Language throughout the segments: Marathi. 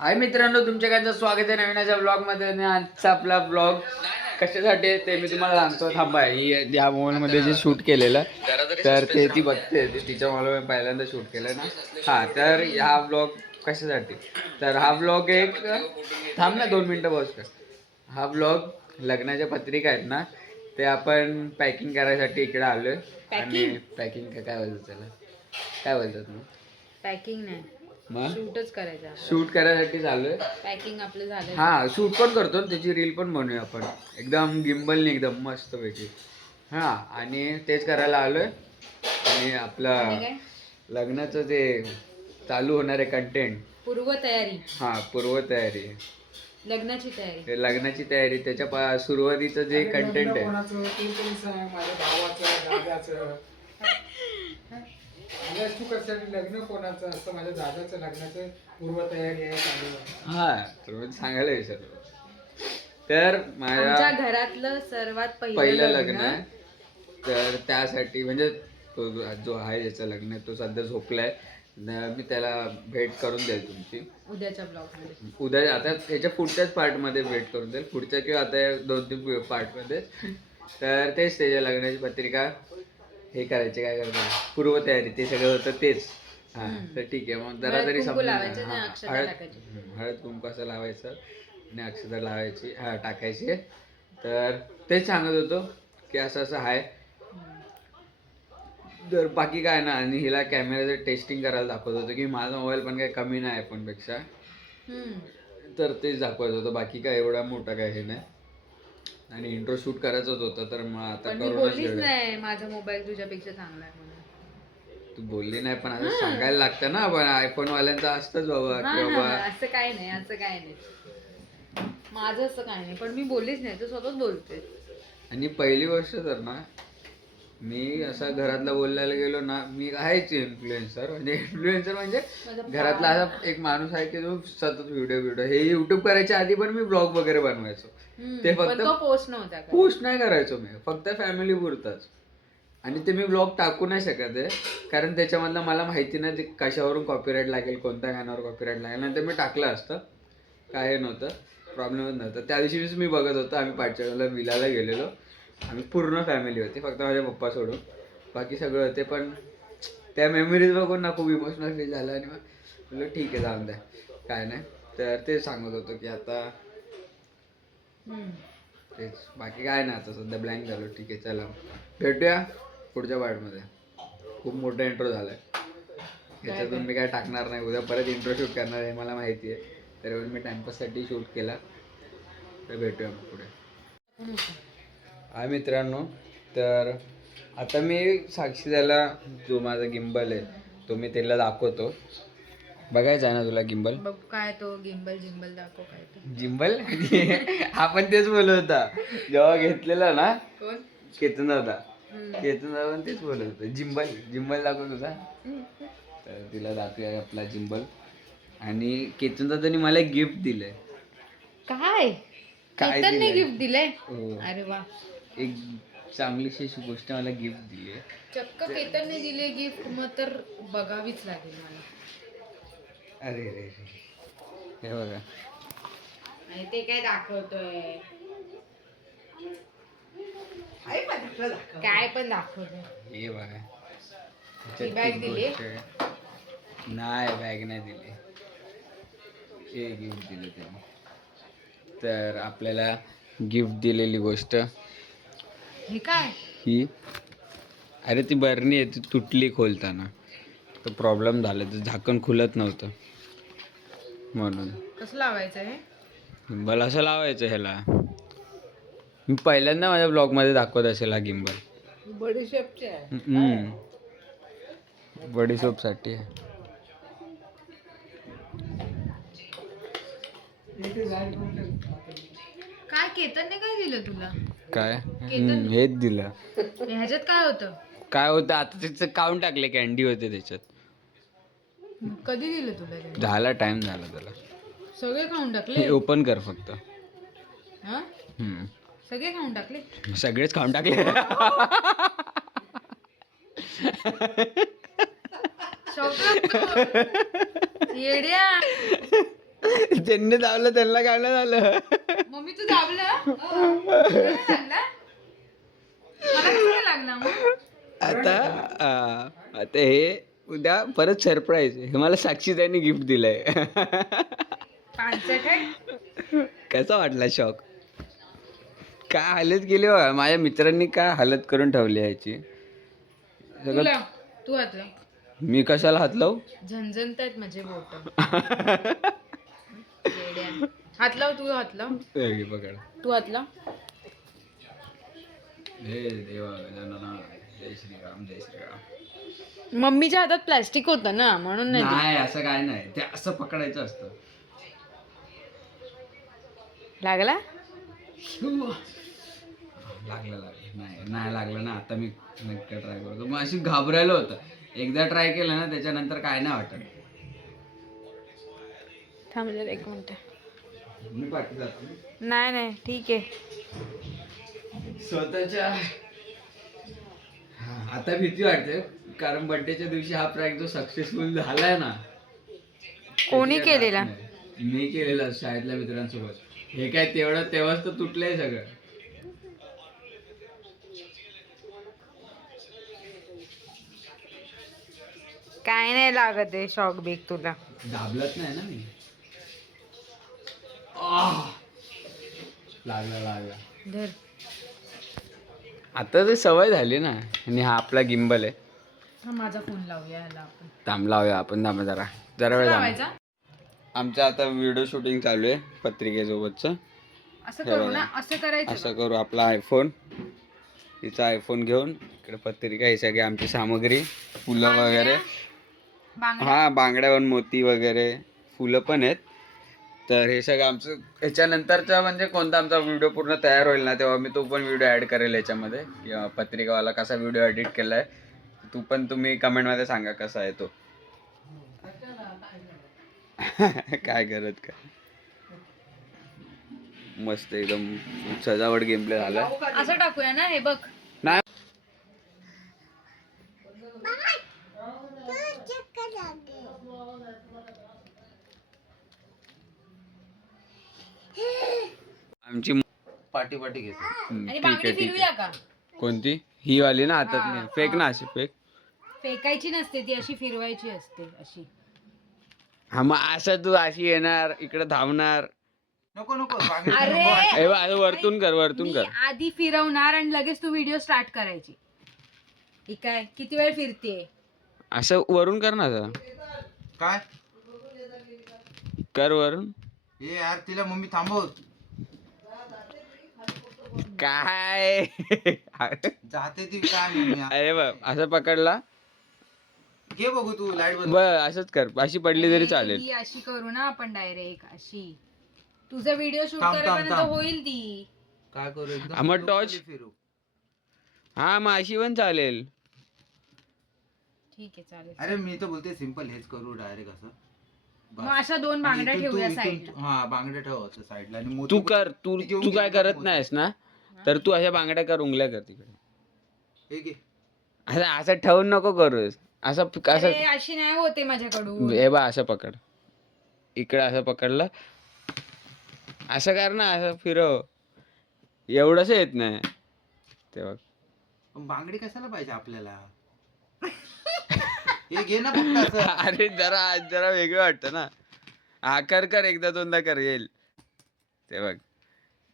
हाय मित्रांनो, तुमच्याकडचं स्वागत आहे नवीन अशा ब्लॉगमध्ये. आणि आजचा आपला ब्लॉग कशासाठी आहे ते मी तुम्हाला सांगतो. थांबा, ही या मोबाईलमध्ये जे शूट केलेलं तर ते ती बघते, तिच्या मोबाईलवर पहिल्यांदा शूट केलं ना. हां, तर हा ब्लॉग कशासाठी, तर हा ब्लॉग एक थांब ना 2 मिनटं बस कर. हा ब्लॉग लग्नाच्या पत्रिका आहेत ना, ते आपण पॅकिंग करायसाठी इकडे आलोय. आणि पॅकिंग काय बोलतात त्याला, काय बोलतात मग? पॅकिंग नाही, मग शूटच करायचं. शूट करायसाठी चालू आहे. पॅकिंग आपलं झालं. हा, शूट पण करतो त्याची रील पण बनवूया आपण, एकदम गिम्बलने एकदम मस्त पैकी. हा, आणि तेच करायला आलोय. आणि आपला लग्नाचं जे चालू होणार आहे कंटेंट, पूर्व तयारी. हा, पूर्व तयारी, लग्नाची तयारी, ते लग्नाची तयारी, त्याच्या सुरुवातीचं जे कंटेंट आहे. तू कसं लग्न कोणाचं असतं? माझ्या दादाचं लग्नाचं पूर्व तयारी आहे. हा, तर मी सांगायला विसरलो. तर आमच्या माझ्या घरातलं सर्वात पहिलं लग्न आहे. तर त्यासाठी म्हणजे तो जो आहे ज्याचं लग्न आहे तो सध्या झोपलाय. मी त्याला भेट करून देईल तुमची उद्याच्या ब्लॉगमध्ये. उद्या, आता याच्या पुढच्याच पार्टमध्ये भेट करून देईल, पुढच्या किंवा आता 2-3 पार्टमध्ये. तर तेच त्याच्या लग्नाची पत्रिका हे करायचे, काय करणार पूर्वतयारी, ते सगळं होतं तेच. हां, तर ठीक आहे. मग जरा तरी समजून हळद कुंकू असं लावायचं आणि अक्षता लावायची, हा टाकायची. तर तेच सांगत होतो की असं असं आहे. तर बाकी काय ना, आणि हिला कॅमेराचं टेस्टिंग करायला दाखवत होतो की माझा मोबाईल पण काही कमी नाही आयफोनपेक्षा. तर तेच दाखवत होतं, बाकी काय एवढा मोठा काय हे नाही. आणि इंट्रो शूट करायचंच होतं, तर मग आता करूनच नाही माझा मोबाईल तुझ्यापेक्षा चांगला आहे म्हणून. तू बोलली नाही, पण आता सांगायला लागतं ना. पण आयफोन वाल्यांचं असतंच बाबा की बाबा असं काय नाही, असं काय नाही, माझं असं काय नाही. पण मी बोललीच नाही, तर स्वतःच बोलते. आणि पहिली गोष्ट तर ना, मी असा घरातला बोलायला गेलो ना, मी आहेच इन्फ्लुएन्सर. म्हणजे घरातला असा एक माणूस आहे की जो सतत व्हिडिओ हे युट्यूब करायच्या आधी पण मी ब्लॉग वगैरे बनवायचो. ते फक्त पोस्ट नाही करायचो मी, फक्त फॅमिली पुरताच. आणि ते मी ब्लॉग टाकू नाही शकत आहे, कारण त्याच्यामधलं मला माहिती नाही ते कशावरून कॉपीराईट लागेल, कोणत्या गाण्यावर कॉपीराईट लागेल. नंतर मी टाकलं असतं, काय नव्हतं, प्रॉब्लेमच नव्हतं. त्या दिवशी मी बघत होतो, आम्ही पाठच्याला विलाला गेलेलो, आम्ही पूर्ण फॅमिली होती, फक्त माझ्या पप्पा सोडून, बाकी सगळं होते. पण त्या मेमरीज बघून ना खूप इमोशनल फील झालं. आणि मग म्हटलं ठीक आहे, जाऊन द्या, काय नाही. तर ते सांगत होतो की आता तेच, बाकी काय नाही, आता सध्या ब्लँक झालो. ठीक आहे, चला भेटूया पुढच्या पार्टमध्ये. खूप मोठा इंट्रो झालाय, याच्यातून मी काय टाकणार नाही. उद्या परत इंट्रो शूट करणार आहे, मला माहिती आहे. तर मी टाइमपाससाठी शूट केला. तर भेटूया मग पुढे. हाय मित्रांनो, तर आता मी साक्षी त्याला जो माझा गिम्बल आहे तो मी त्याला दाखवतो. बघायचा आहे ना तुला गिम्बल? काय तो जिंबल दाखव काय तो जिम्बल. आपण तेच बोलत होता जेव्हा घेतलेला ना. कोण? केतन दादा पण तेच बोलत होतं, जिम्बल दाखव तुझा. तर तिला दाखवूया आपला जिम्बल. आणि केतन दादानी मला एक गिफ्ट दिलंय. काय दिलंय? गिफ्ट दिलंय? हो, अरे वा, एक चांगलीशी गोष्ट मला गिफ्ट दिली आहे. चक्क केतनने दिले गिफ्ट, मग तर बघावीच लागेल मला. अरे रे, हे बघा. आणि ते काय दाखवतोय, काय पण दाखवतोय. हे बघा, ही बॅग दिली? नाही, बॅग नाही दिली, हे गिफ्ट दिलं त्याने. तर आपल्याला गिफ्ट दिलेली गोष्ट हे काय? ही, अरे ती बरणी आहे, ती तुटली खोलताना, तर प्रॉब्लेम झाला, तर झाकण खुलत नव्हतं, म्हणून. कसं लावायचं हे गिम्बल? असं लावायचं ह्याला. मी पहिल्यांदा माझ्या ब्लॉगमध्ये दाखवत असेल हा गिम्बल. बडीशेपचे बडीशोपसाठी आहे. काय केतनने काय दिलं तुला? काय? हेच दिलं. ह्याच्यात काय होतं? काय होतं आता, त्याचं काउंट टाकले, कॅन्डी होते त्याच्यात. कधी दिलं तुला ते? झाला, टाइम झाला त्याला. सगळे खाऊन टाकले? ओपन कर फक्त. हा, सगळे खाऊन टाकले? सगळेच खाऊन टाकले. येड्या, ज्यांनी दाबलं त्यांना काय नाही झालं. मम्मी तू दाबलं तुला लागला मला कसं काय लागला मग आता हे उद्या परत सरप्राईज. हे मला साक्षी त्यांनी गिफ्ट दिलंय. पानसट आहे. कसा वाटला शॉक? काय हालत गेली बा माझ्या मित्रांनी, काय हालत करून ठेवली याची सगळं. तुला तू हातला मी कशाला हात लावू? झणझणत आहेत माझे बोट. हात लाव तू हात लाव हे पकड. तू हात लाव. हे देवा गजानना, जय श्रीराम जय श्रीराम. मम्मीच्या हातात प्लास्टिक होतं ना म्हणून नाही नाही असं काय नाही, ते असं पकडायचं असतं. लागला. लागलं नाही लागलं ना. आता मी नक्की ट्राय करतो. मग अशी घाबरायला होतं. एकदा ट्राय केलं ना त्याच्यानंतर काय नाही वाटत. थांब जरा एक मिनिट. मी पाठी जातो. नाही ठीक आहे. स्वतःच्या आता भीती वाटते, कारण बर्थडेच्या दिवशी हा प्रँक जो सक्सेसफुल झालाय ना. कोणी केलेला? मी केलेला शाळेतल्या मित्रांसोबत. हे काय तेव्हाच तर तुटलंय सगळं. काय नाही लागत आहे शॉक बीक तुला. दाबलत नाही ना मी. लागला धर. आता ते सवय झाली ना. आणि हा आपला गिंबल आहे. हा माझा फोन लावूया ह्याला आपण. थांब लावूया आपण. थांब जरा वेळ थांब. लावायचा आमचं आता व्हिडिओ शूटिंग चालू आहे पत्रिकेसोबतचं. असं करू ना, असं करायचं. असं करू. आपला आयफोन, तिचा आयफोन घेऊन इकडे पत्रिका, ही सगळी आमची सामग्री, फुलं वगैरे. हा बांगड्यावर मोती वगैरे, फुलं पण आहेत. तर हे सगळं आमचं ह्याच्यानंतरचा म्हणजे कोणता आमचा व्हिडिओ पूर्ण तयार होईल ना, तेव्हा मी तो पण व्हिडिओ ॲड करेल याच्यामध्ये, किंवा पत्रिकावाला कसा व्हिडिओ एडिट केला आहे तुम्ही कमेंटमध्ये सांगा कसा आहे तो. काय करत काय. मस्त एकदम सजावट गेमप्ले झाला. असं टाकूया ना. हे बघ नाही आमची पाटी घेतो. आणि बांगडी फिरूया का? कोणती? ही वाली ना हातात. फेक ना अशी. फेकायची नसते ती, अशी फिरवायची असते अशी. हा मग असं तू अशी येणार इकडे धावणार. नको अरे वरतून कर मी आधी फिरवणार आणि लगेच तू व्हिडिओ स्टार्ट करायची. ठीक आहे. किती वेळ फिरते? असं वरून कर ना. काय कर वरून. हे यार तिला मम्मी थांबव. काय जाते ती काय मम्मी. अरे बघ असं पकडला. घे बघू तू लाईट बंद. बघ असंच कर. अशी पडली तरी चालेल. ही अशी करू ना आपण डायरेक्ट अशी. तुझा व्हिडिओ शूट थांब, करेपर्यंत थांब. होईल ती. काय करू एकदम हा, मग टॉर्च. फिरू. हा मग अशी पण चालेल. ठीक आहे चालेल. अरे मी तर बोलते सिंपल हेच करू डायरेक्ट असं. बस. मग अशा 2 बांगड्या आणि इथून ठेवूया तू- साईडला. इथून- हा बांगड्या ठेव असं साईडला. आणि मोती तू कर. तू घेऊन तू घे काय ना करत मोती. नाहीस ना, तर तू अशा बांगड्या कर, उंगल्या कर तिकडे. हे घे. असं ठेवून नको करूस. असं अरे, अशी नाही होते माझ्याकडून. हे बा असं पकड. इकडे असं पकडलं. असं कर ना. असं फिरव. एवढंच येत नाही ते बघ. पण बांगडी कशाला पाहिजे आपल्याला. हे घे ना फक्त असं. अरे जरा वेगळं वाटतं ना. हा कर एकदा दोनदा कर, येईल ते बघ.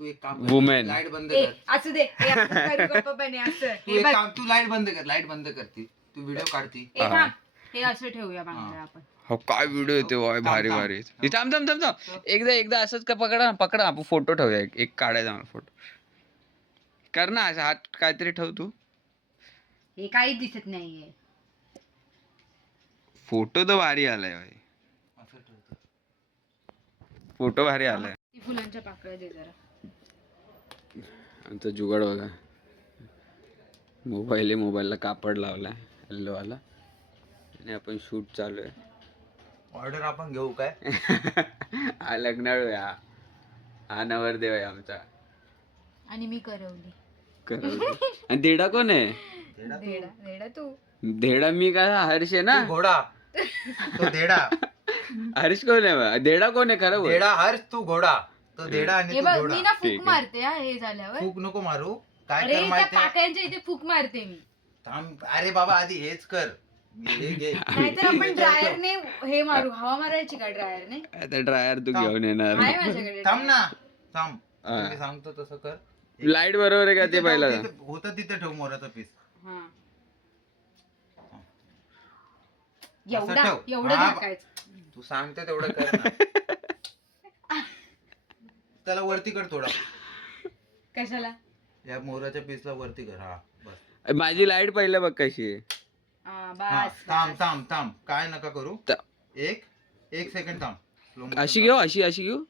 तू एक काम Woman. लाईट बंद ए, कर. असू दे. ए, असं करू गप्पा बने, असं. तू हे एक बघ. काम तू लाईट बंद कर. लाईट बंद करती तू व्हिडिओ काढती. ए, थांब. हे असं ठेवूया बांगड्या आपण. हो काय व्हिडिओ येते वाय, भारी थांब. भारी. थांब एकदा असंच का पकडा आपण फोटो ठेवूया. एक काढायचा मला फोटो. कर ना असं हात काहीतरी ठेव तू. हे काहीच दिसत नाहीये. फोटो तर भारी आलाय भाई. असं ठेवतो. फोटो भारी आलाय. ती फुलांच्या पाकळ्या दे जरा. आमचा जुगाड बघा. मोबाईलला कापड लावलाय येल्लो वाला. आणि आपण शूट चालू आहे. ऑर्डर आपण घेऊ काय. हा लग्नाळू आहे. हा नवरदेव आहे आमचा. आणि मी करवली. आणि धेडा कोण आहे? धेडा तू. धेडा मी का हर्ष आहे ना. तू घोडा. तो धेडा. हरीश कोण आहे बा? देडा कोण आहे खरं बोल. धेडा हर्ष, तू घोडा. तो धेडा आणि हे तू बघ घोडा. मी ना ठीक फूक आहे. मारते हा हे झाल्यावर. फूक नको मारू. काय अरे कर त्या माहिती पाकळ्यांच्या इथे फूक मारते मी. थांब. अरे बाबा आधी हेच कर. हे घे. नाहीतर आपण ड्रायरने हे मारू. हवा मारायची का ड्रायरने? आता ड्रायर तू थांब. घेऊन येणार. आहे माझ्याकडे. थांब ना. थांब. हा. मी सांगतो तसं कर. लाईट बरोबर आहे का ते तिथे पहिला? ठेव, तिथे- होतं तिथे ठेव मोराचा पीस. हा. असं एवढा ठेव. एवढं हा. झाकायचं. तू सांगते तेवढं कर ना. त्याला वरती कर थोडा. कशाला? या मोराच्या पीसला वरती कर. हा बस. माझी लाईट पहिलं बघ कशी आहे. हा, बस थांब बस. थांब थांब. काय नका करू. ता- एक सेकंड थांब. Slow motion अशी थांब. घेऊ अशी घेऊ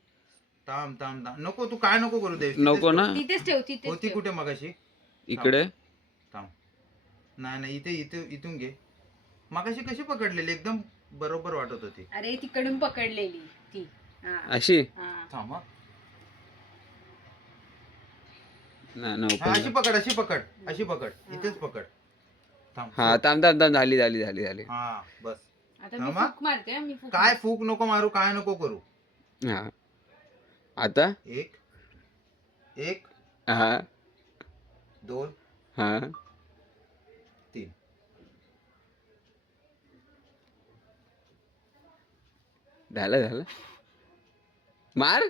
थांब थांब थांब. नको तू काय नको करू दे. नको ना तिथेच ठेव तिथेच होती ठेव. कुठे मगाशी? इकडे. थांब. नाही नाही इथे इथे इथून घे. मगाशी कशी पकडलेली एकदम बरोबर वाटत होती. अरे तिकडून पकडलेली ती. हा. अशी हा. थांब हा. नाही हा, अशी open. पकड अशी पकड अशी पकड इथेच पकड. थांब. हा थांब थांब थांब झाली झाली झाली झाली. हा बस. आता मी थांबा. फूक मारते हा, मी फूक काय फूक नको मारू. काय नको करू. हा आता एक एक हा 2 हा 3. झालं झालं. मार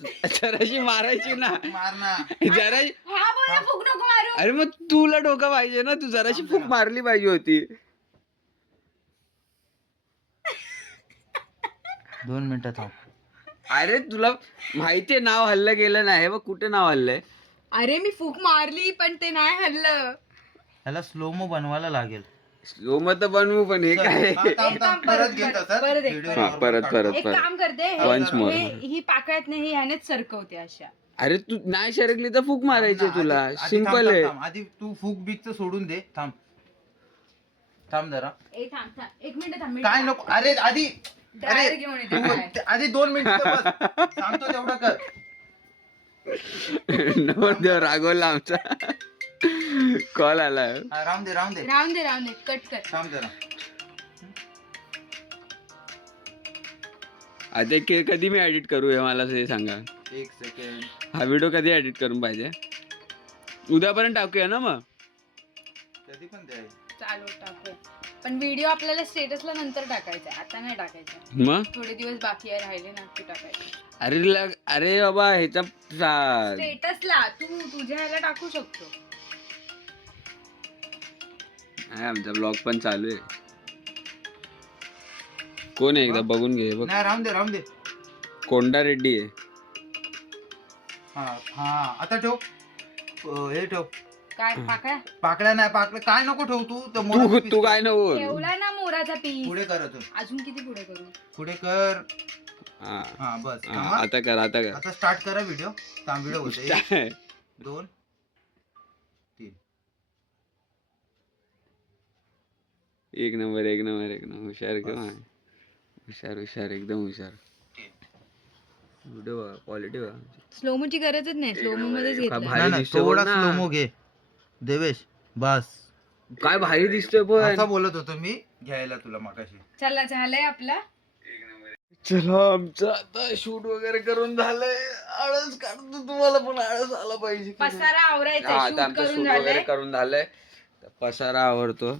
जराशी मारायची ना. मार ना. जराशी. हा बोला फूक नको मारू. अरे मग तुला डोकं पाहिजे ना. तू जराशी थांब फूक जरा. मारली पाहिजे होती. 2 मिनिटं थांब. अरे तुला माहितीये नाव हल्लं गेलं नाही बघ. कुठे नाव हल्लंय? अरे मी फूक मारली पण ते नाही हल्लं. ह्याला स्लोमो बनवायला लागेल. स्लो मत बनवू पण हे काय? थांब, थांब, थांब. परत घे तसंच. परत एक, व्हिडिओ परत. हा, नॉर्मल परत, काढतो. परत. एक काम करते Once more. ही पाकळ्यात नाही ह्यानेच सरकवते अशा. अरे तू नाही सरकली तर फूक मारायची थांब ना, तुला. आधी- आधी सिंपल थांब, आहे. थांब, थांब. आधी तू फूक बीकचं सोडून दे. थांब थांब जरा. ए थांब थांब 1 मिनिट थांब. काय नको. अरे आधी ड्रायर अरे घेऊन येते तू बाहेर. आधी 2 मिनिटं बस. सांगतो तेवढं कर. नवरदेव रागवला आमचा. कॉल आला. हा, राहून दे राहून दे. राहून दे कट कर. थांब जरा. आता कधी मी एडिट करू हे मला ते सांगा. 1 सेकंड. हा व्हिडिओ कधी एडिट करून पाहिजे? उद्यापर्यंत टाकूया ना मग. कधी पण द्याय. चालू टाकूया. पण व्हिडिओ आपल्याला स्टेटसला नंतर टाकायचा आहे, आता नाही टाकायचा. मग थोडे दिवस बाकी आहे राहिले ना ते टाकायचे. अरे बाबा ह्याचा स्टेटसला तू तुझ्या ह्याला टाकू शकतो. आमचा ब्लॉग पण चालू आहे. कोण आहे एकदा बघून घे बघ. नाही राहून दे. कोंडा रेड्डी आहे. हा हा आता ठेव. हे ठेव. काय पाकळ्या पाकळ्या नाही पाकळ्या काय नको ठेव तू. तर मोराचं तू पीस तू कर. काय नको बोल. ठेवला ना मोराचा पीस. पुढे कर अजून. अजून किती पुढे करू? पुढे कर. हा, हा बस. हा, थांबा. आता कर आता कर. आता स्टार्ट करा व्हिडिओ. थांब व्हिडिओ होते. 1 2 3. एक नंबर हुशार का हुशार एकदम हुशार. व्हिडिओ क्वालिटी स्लोमोची गरजच नाही. स्लोमो मध्येच काय घेतलं. भारी दिसतोय थोडा बघ ना. स्लोमो घे देवेश. बस. काय भारी दिसतोय पण. असा बोलत होतो मी घ्यायला तुला मगाशी. चला झालंय आपला. चला आमचं आता शूट वगैरे करून झालंय. आळस काढतो तुम्हाला पण आळस आला पाहिजे की नाही? पसारा हा, आवरायचा आता शूट आमचं करून शूट वगैरे झालंय. करून झालंय. तर पसारा आवडतो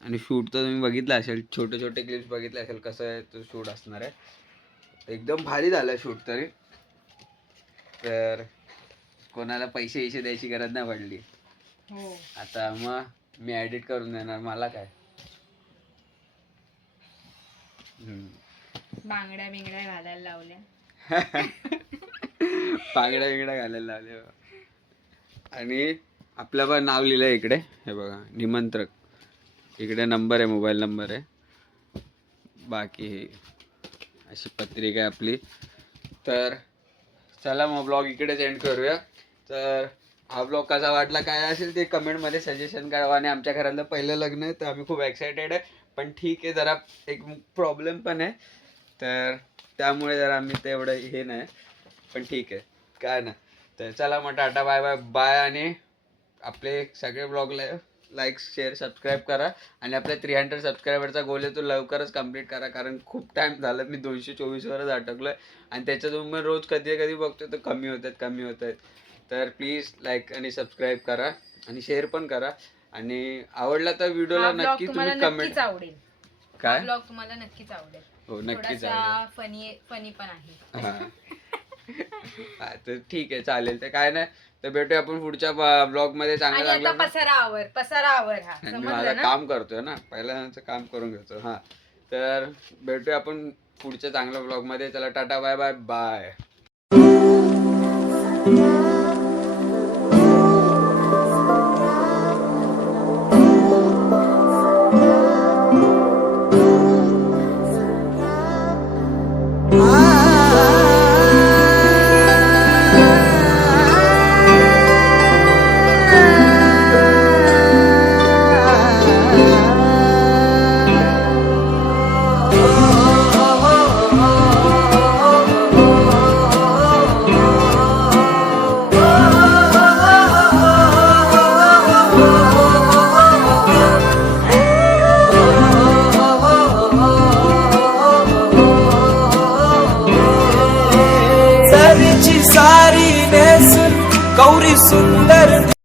आणि शूट तर तुम्ही बघितलं असेल. छोटे छोटे क्लिप्स बघितले असेल कसं आहे तो शूट असणार आहे. एकदम भारी झालंय शूट तरी. तर कोणाला पैसे द्यायची गरज नाही पडली. हो. आता मग मी एडिट करून देणार. मला काय बांगड्या बिंगड्या घालायला लावल्या. पागड्या बिगड्या घालायला लावले. आणि आपलं पण नाव लिहिलंय इकडे. हे बघा निमंत्रक. इकडे नंबर आहे, मोबाईल नंबर आहे. बाकी ही अशी पत्रिका आहे आपली. तर चला मग ब्लॉग इकडेच एंड करूया. तर हा ब्लॉग कसा वाटला काय असेल ते कमेंटमध्ये सजेशन कळवा. आणि आमच्या घरातलं पहिलं लग्न आहे तर आम्ही खूप एक्सायटेड आहे. पण ठीक आहे जरा एक प्रॉब्लेम पण आहे तर त्यामुळे जरा आम्ही तेवढं हे नाही. पण ठीक आहे काय ना. तर चला मग टाटा बाय बाय बाय. आणि आपले सगळे ब्लॉगला लाईक शेअर सबस्क्राईब करा आणि आपल्या 300 सबस्क्रायबरचा गोल आहे तो लवकरच कंप्लीट करा, कारण खूप टाइम झालं मी 224वरच अटकलोय आणि त्याच्यातून मी रोज कधी कधी बघतोय तर कमी होत आहेत. तर प्लीज लाईक आणि सबस्क्राईब करा आणि शेअर पण करा आणि आवडला तर व्हिडिओला नक्की तुम्ही कमेंट आवडेल. काय ब्लॉग तुम्हाला नक्कीच आवडेल. हो नक्कीच फनी पण आहे. हा तर ठीक आहे चालेल. तर काय नाही, तर भेटूया आपण पुढच्या ब्लॉग मध्ये चांगलं आणि आता चांगलं. पसारा आवर हा आणि समजलं माझं ना. काम करतोय ना, पहिल्यांदा काम करून घेतो. हा तर भेटूया आपण पुढच्या चांगल्या ब्लॉग मध्ये. चला टाटा बाय बाय बाय. सारी नेसून गौरी सुंदर